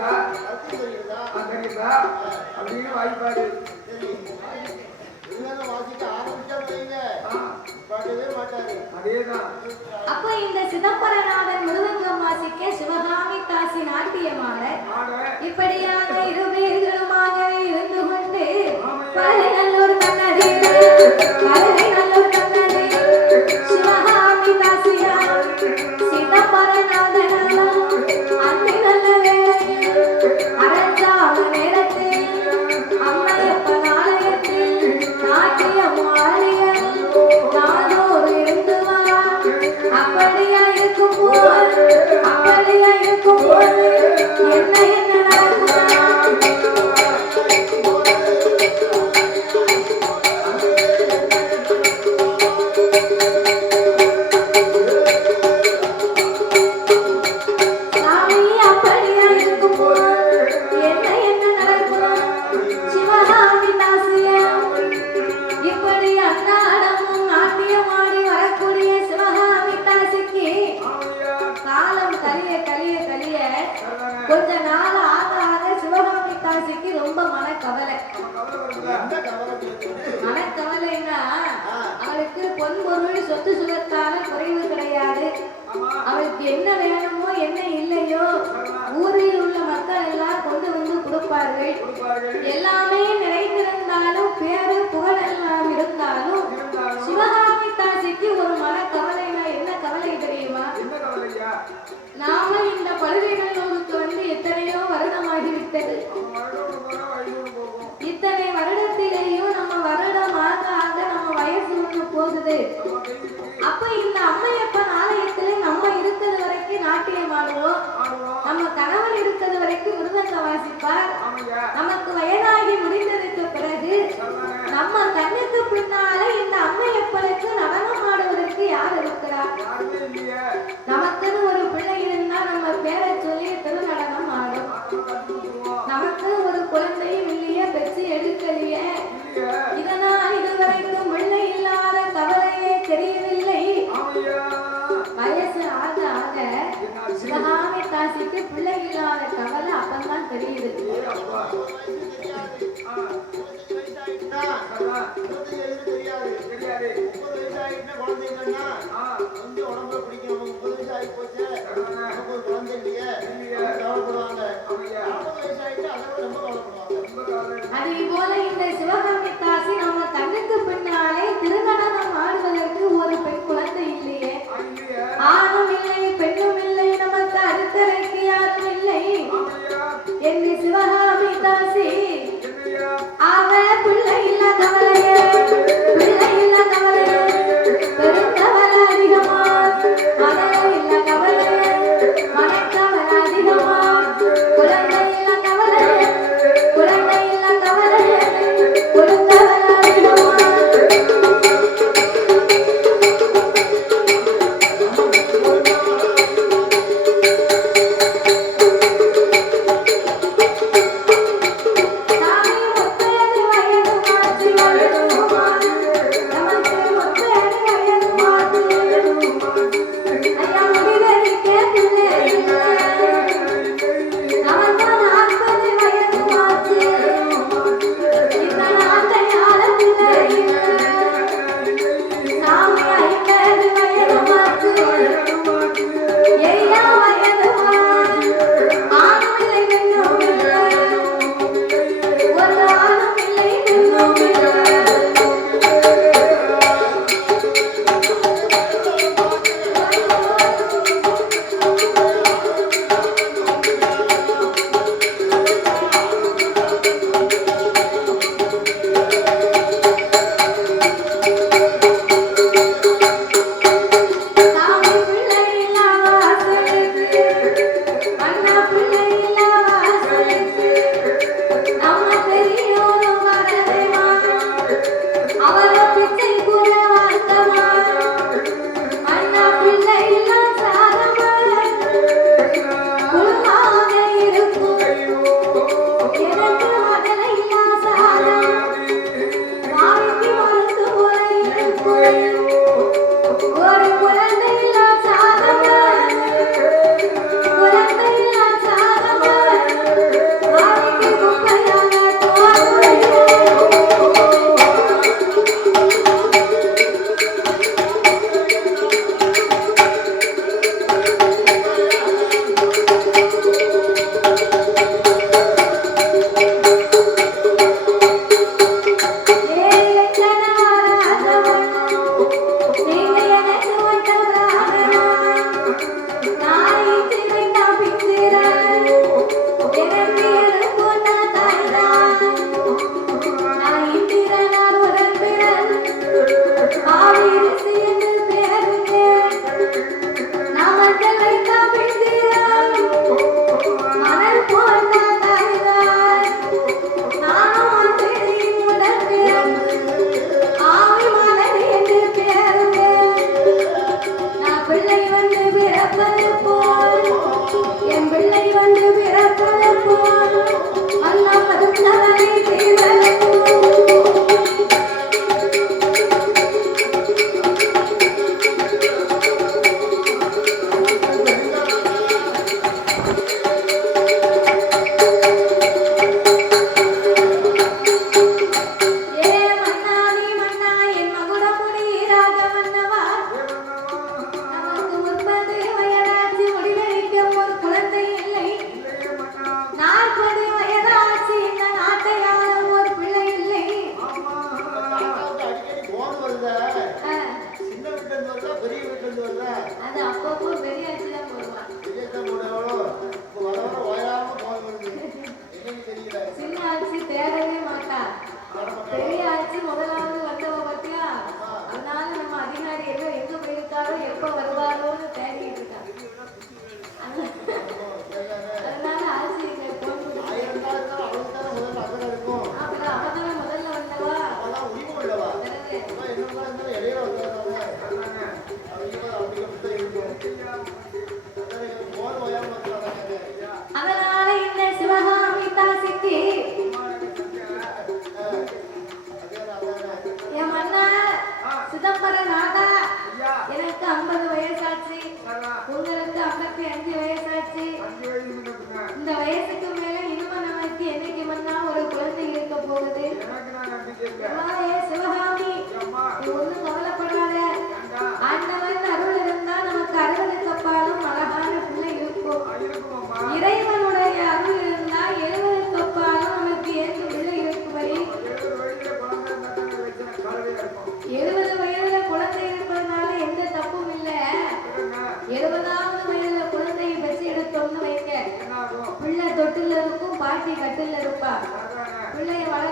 இருக்கா அந்த இருக்கா அப்படின்னு வாய்ப்பாரு அப்ப இந்த சிதம்பரநாதன் முருகங்கம் வாசிக்க சிவகாமி தாசி நாட்டியமான இப்படியாக இருவே சகோதரிக்கு ரொம்ப மனக்கவலை. மனக்கவலைன்னா அவளுக்கு பொன்பொருள் சொத்து சுகத்தான குறைவு கிடையாது. அவளுக்கு என்ன வேணுமோ என்ன இல்லையோ ஊரில் உள்ள மக்கள் எல்லாம் கொண்டு வந்து கொடுப்பார்கள். எல்லாமே நிறைய one 啊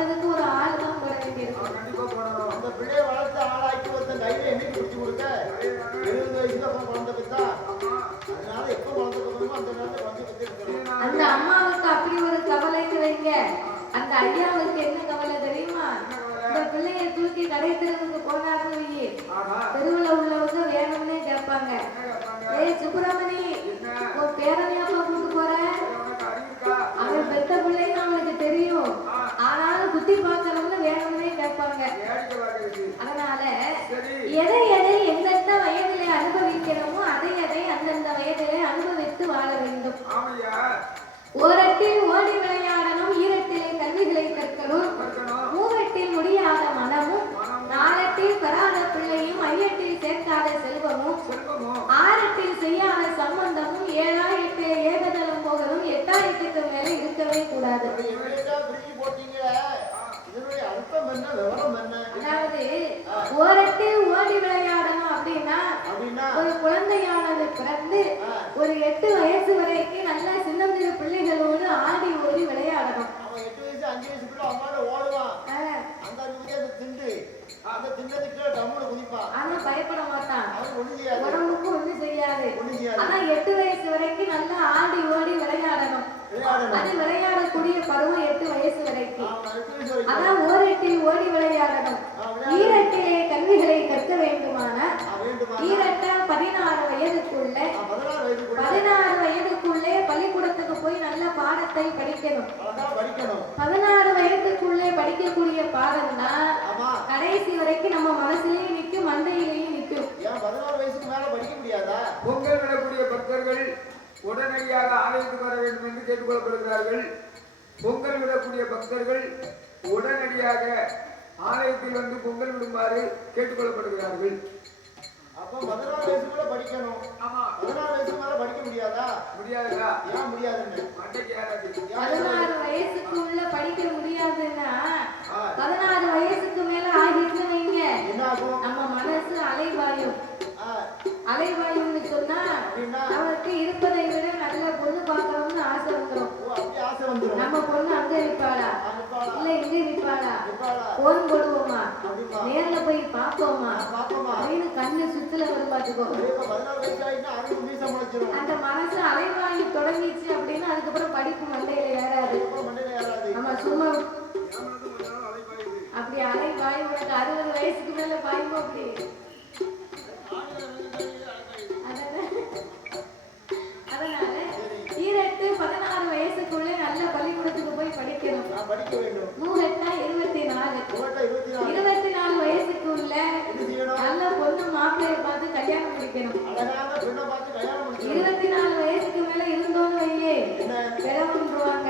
வளர்த்ததுக்கு ஒரு ஆள் தான் போட வேண்டியிருக்கும் கண்டிப்பா போடணும் அந்த பிள்ளைய வளர்த்து ஆளாக்கி ஒருத்தன் கையில என்னைக்கு குடிச்சு கொடுக்க எழுபது வயசுல அப்புறம் குழந்தை பெற்றா அதனால எப்ப குழந்தை அந்த நேரத்துல குழந்தை பெற்றிருக்கணும் அந்த அம்மாவுக்கு அப்படி ஒரு கவலைங்கிறீங்க அந்த ஐயாவுக்கு என்ன கவலை தெரியுமா? இந்த பிள்ளைய தூக்கி கடை தெருவுக்கு போனாருன்னு வையி தெருவுல உள்ளவங்க வேணும்னே கேட்பாங்க. என்ன ஏய் சுப்பிரமணி உன் பேரனையாப்பா கூட்டு போற உனக்கு அறிவிக்கா அவன் பெத்த பிள்ளைன்னு அவனுக்கு தெரியும் ஆனாலும் குத்தி பார்க்கறவங்க வேணும்னே கேட்பாங்க ஏடிக்க பார்க்கறது அதனால சரி எதை எதை எந்தெந்த வயதிலே அனுபவிக்கிறோமோ அதை அதை அந்தந்த வயதிலே அனுபவித்து வாழ வேண்டும் ஆமையா ஓரத்தில் ஓடி விளையாடணும் ஈரத்திலே கல்விகளை கற்கணும் இருக்கணும் மூவெட்டில் முடியாத மனமும் நாலத்தில் பெறாத பிள்ளையும் ஐயத்தில் சேர்க்காத செல்வமும் செல்வமும் ஆறத்தில் செய்யாத சம்பந்தமும் ஏழாயிரத்தில் ஏகதலம் போகணும் எட்டாயிரத்துக்கு மேல இருக்கவே கூடாது அப்ப எவ்வளவுக்கா பிரிச்சு போட்டீங்களே இதனுடைய அர்த்தம் என்ன விவரம் என்ன அதாவது ஓரத்தில் ஓடி விளையாடணும் அப்படின்னா அப்படின்னா ஒரு குழந்தையானது பிறந்து ஒரு எட்டு வயசு வரைக்கும் நல்லா சின்னஞ்சிறு பிள்ளைகளோடு ஆடி ஓடி விளையாடணும் அவன் எட்டு வயசு அஞ்சு வயசுக்குள்ள அம்மாட ஓடுவான் ஆஹ், அந்த அன்னைக்கு அந்த திண்டு அந்த ஆனா பயப்பட மாட்டான். ஒண்ணும் செய்யாது. ஆனா எட்டு வயசு வரைக்கும் நல்லா ஆடி ஓடி விளையாடணும். அது விளையாடக்கூடிய பருவம் எட்டு வயசு வரைக்கும். அதான் ஓரெட்டில் ஓடி விளையாடணும். ஈரட்டிலே கல்விகளை கற்க வேண்டுமானால் அவன் வேண்டுமா ஈரட்டால் பதினாறு வயதுக்குள்ள பதினாறு வயதுக்குள்ளே பள்ளிக்கூடத்துக்கு போய் நல்ல பாடத்தை படிக்கணும். பதினாறு வயதுக்குள்ளே படிக்கக்கூடிய பாடம் தான் ஆமா. கடைசி வரைக்கும் நம்ம மனசுலயும் நிற்கும் மண்டையிலையும் நிற்கும். ஏன் பதினாறு வயசுக்கு மேல படிக்க முடியாதா? பொங்கல் விடக்கூடிய பக்தர்கள் உடனடியாக ஆலயத்துக்கு வர வேண்டும் என்று கேட்டுக்கொள்ளப்படுகிறார்கள். பொங்கல் விடக்கூடிய பக்தர்கள் உடனடியாக ஆலயத்தில் வந்து பொங்கல் விடுமாறு கேட்டுக்கொள்ளப்படுகிறார்கள். அப்ப பதினாறு வயசுக்குள்ள படிக்கணும். ஆமா. பதினாறு வயசுக்கு மேல படிக்க முடியாதா? முடியாதுடா ஏன் முடியாதுன்னு? பதினாறு வயசுக்கு உள்ள படிக்க முடியாதுன்னா ஆ, பதினாறு வயசுக்கு மேல ஆகிட்டு வைங்க. நம்ம மனசு அலைவாயும். அலைவாயும்னு சொன்னா அப்படின்னா? அவனுக்கு இருப்பதை அந்த மனசு அலைவாயு தொடங்கிச்சு அப்படின்னா அதுக்கப்புறம் படிப்பு மண்டையில ஏறாது. சும்மா அப்படி அலை பாய் உனக்கு அறுபது வயசுக்கு மேல வாய்ப்பு அப்படி? அதனால ஈரெட்டு பதினாறு வயசுக்குள்ளே நல்ல பள்ளிக்கூடத்துக்கு போய் படிக்கணும். படிக்க வேண்டும் மூவெட்டா இருபத்தி நாலு உங்கள்கிட்ட இருபத்தி நாலு இருபத்தி நாலு வயசுக்குள்ள என்ன செய்யணும் நல்ல பொண்ணு மாப்பிள்ளைய பார்த்து முடிச்சிடும் இருபத்தி நாலு வயசுக்கு மேல இருந்தோம்னு வையே. பிறவுன்றுவாங்க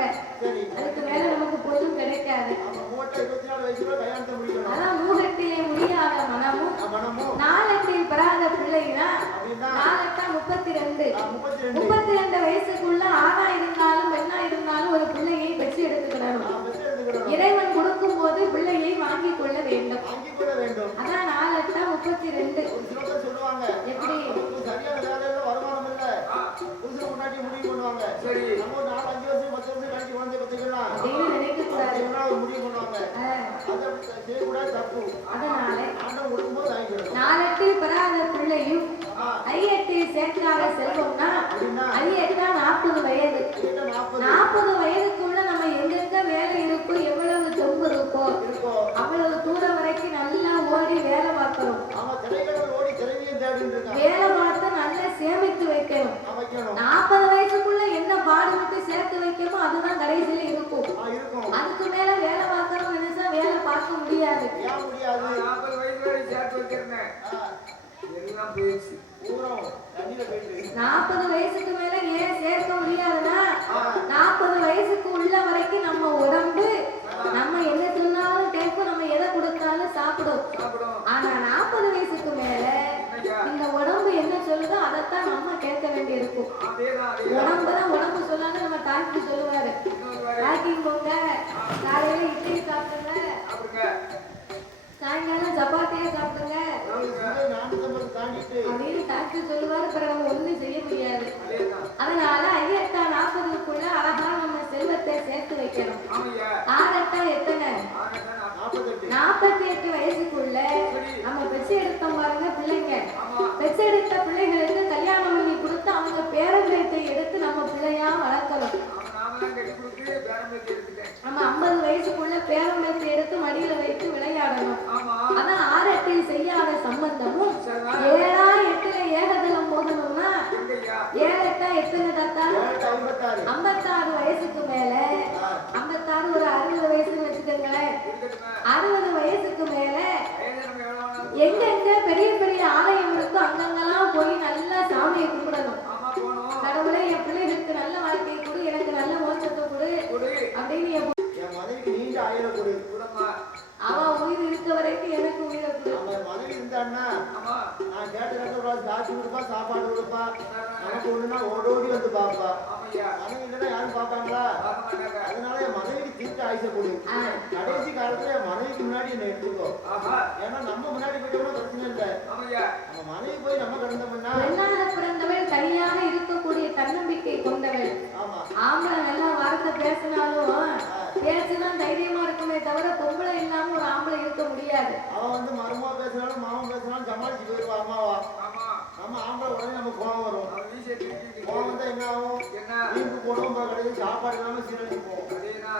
அதுக்கு மேல நமக்கு பொண்ணும் கிடைக்காது. ஆனா மூகத்திலே முடியாத மனமும் நாளத்தில் பெறாத பிள்ளைனா நாளத்தா முப்பத்தி ரெண்டு. முப்பத்தி புதுசு முன்னாடி முடிவு பண்ணுவாங்க. சரி. நம்ம ஒரு நாலு அஞ்சு வருஷம் பத்து வருஷம் கழிச்சு குழந்தை பத்துக்கலாம் அப்படின்னு நினைக்க கூடாது. அப்படின்னா ஒரு முடிவு பண்ணுவாங்க. அஹ், அதை செய்யக்கூடாது தப்பு. அதனால ஆண்டவன் கொடுக்கும்போது வாங்கிக்கணும் நாளத்தில் பெறாத பிள்ளையும் ஆ, ஐயத்தில் சேர்க்காத செல்வம்னா அப்படின்னா? ஐயட்டா நாற்பது வயது. நாற்பது. வயதுக்குள்ள நம்ம எங்கெங்க வேலை இருக்கோ எவ்வளவு தொம்பு இருக்கோ அவ்வளவு தூரம் வரைக்கும் நல்லா ஓடி வேலை பார்க்கணும். வேலை சேமித்து வைக்கணும். நாற்பது வயசுக்குள்ள என்ன பாடுபட்டு சேர்த்து வைக்கணுமோ அதுதான் கடைசியில இருக்கும். அதுக்கு மேல வேலை பார்க்கணும் நினைச்சா வேலை பார்க்க முடியாது. நாற்பது வயசுக்கு மேல ஏன் சேர்க்க முடியாதுன்னா நாற்பது வயசுக்கு உள்ள வரைக்கும் நம்ம உடம்பு நம்ம என்ன சொன்னாலும் கேட்கும் நம்ம எதை கொடுத்தாலும் சாப்பிடும் சாப்பிடும் ஆனா நாற்பது வயசுக்கு மேல என்னய்யா? இந்த உடம்பு என்ன சொல்லுதோ அதைத்தான் நம்ம கேட்க வேண்டி இருக்கும் உடம்பு தான் உடம்பு சொல்லான்னு நம்ம டாக்டர் சொல்லுவாரு. இன்னொரு வாக்கிங் போங்க காலையில இட்லி சாப்பிடுங்க. சாயங்காலம் சப்பாத்தியே சாப்பிடுங்க. அப்படின்னு டாக்டர் சொல்லுவாரு பிறகு நம்ம ஒண்ணும் செய்ய முடியாது அதேதான் நாற்பத்தி எட்டு வயசுக்குள்ள நம்ம பெற்று எடுத்தோம் பாருங்க பிள்ளைங்க ஆமா பெற்றெடுத்த பிள்ளைகளுக்கு கல்யாணம் பண்ணி கொடுத்து அவங்க பேரம்பேத்தை எடுத்து நம்ம பிள்ளையா வளர்க்கணும் அவன் நாமெல்லாம் கட்டி கொடுத்து பேரம்பேத்தி எடுத்துட்டேன் நம்ம ஐம்பது வயசுக்குள்ள பேரம்பேத்தை எடுத்து மடியில வைத்து விளையாடணும் ஆமா அதான் ஆறு எட்டில் செய்யாத சம்பந்தமும் சரிதான். ஏழா எட்டுல ஏகதலம் போகணும்னா எங்கய்யா ஏழு எட்டா எத்தனை தாத்தா ஏழு ஐம்பத்தாறு ஐம்பத்தாறு வயசுக்கு மேல ஐம்பத்தாறு ஒரு அறுபது வயசுன்னு வச்சுக்கோங்களேன் இருக்கட்டுமே அறுபது வயசுக்கு மேல வயது நம்ம எவ்வளவு வேணாலும் எங்கெங்க பெரிய பெரிய ஆலயம் இருக்கோ அங்கங்கெல்லாம் போய் நல்லா சாமியை கும்பிடணும் ஆமா போனோம் கடவுளே என் பிள்ளைகளுக்கு நல்ல வாழ்க்கையை கொடு எனக்கு நல்ல மோட்சத்தை கொடு கொடு அப்படின்னு என் என் மனைவிக்கு நீண்ட ஆயுள கொடு கூடமா அவன் உயிர் இருக்க வரைக்கும் எனக்கு உயிரை கொடு மனைவி இருந்தான்னா ஆமா. நான் கேட்ட நேரத்துல காசு கொடுப்பா சாப்பாடு கொடுப்பா நமக்கு ஒண்ணுனா ஓடோடி வந்து பாப்பா ஆமையா மனைவி இல்லைன்னா யாரும் பாப்பாங்களா பார்க்க மாட்டாங்க. அதனால என் மனைவிக்கு தீர்க்க ஆயுச கொடு ஆ. கடைசி காலத்துல என் மனைவிக்கு முன்னாடி என்னை எடுத்துக்கோ ஏன்னா நம்ம முன்னாடி போயிட்டோம்னா பிரச்சனை இல்லை. ஆமையா நம்ம மனைவி போய் நம்ம கிடந்தோம்னா பெண்ணாக பிறந்தவள் தனியாக இருக்கக்கூடிய தன்னம்பிக்கை கொண்டவள். ஆமா. ஆம்பளை நல்லா வார்த்தை பேசினாலும் பேச்சுதான் தைரியமா இருக்குமே தவிர பொம்பளை இல்லாம ஒரு ஆம்பளை இருக்க முடியாது. அவன் வந்து போயிடுவா அம்மாவா ஆமா. நம்ம ஆம்பளை உடனே நம்ம கோவம் வரும். கோவம் வந்தா என்ன ஆகும்? என்ன? வீட்டுக்கு போனோம் கடைசி சாப்பாடு இல்லாம சீரழிச்சு போவோம். அதேதான்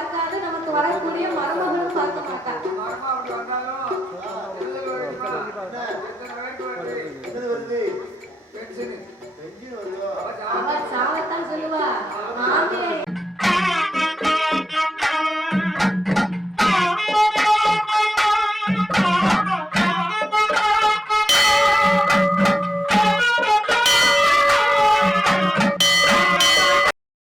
பார்க்காது நமக்கு வரக்கூடிய மருமகளும் பார்க்க மாட்டார் வருது?